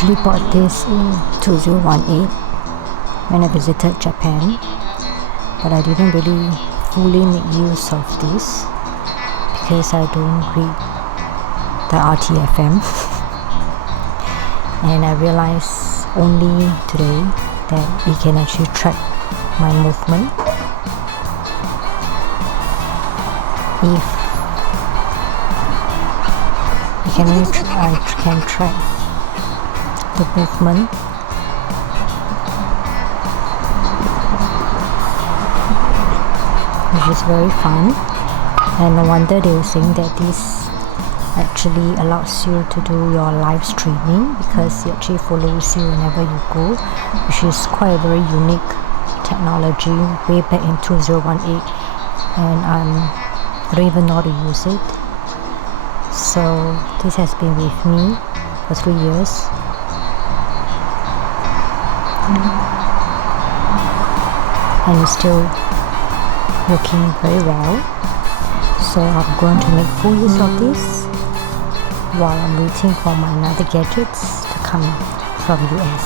actually bought this in 2018 when I visited Japan, but I didn't really fully make use of this because I don't read the RTFM and I realized only today that it can actually track my movement. If I can track the movement, which is very fun, and no wonder they were saying that this actually allows you to do your live streaming because it actually follows you whenever you go, which is quite a very unique technology way back in 2018, and I don't even know how to use it. So this has been with me for 3 years. And it's still working very well. So I'm going to make full use of this while I'm waiting for my another gadgets to come from US.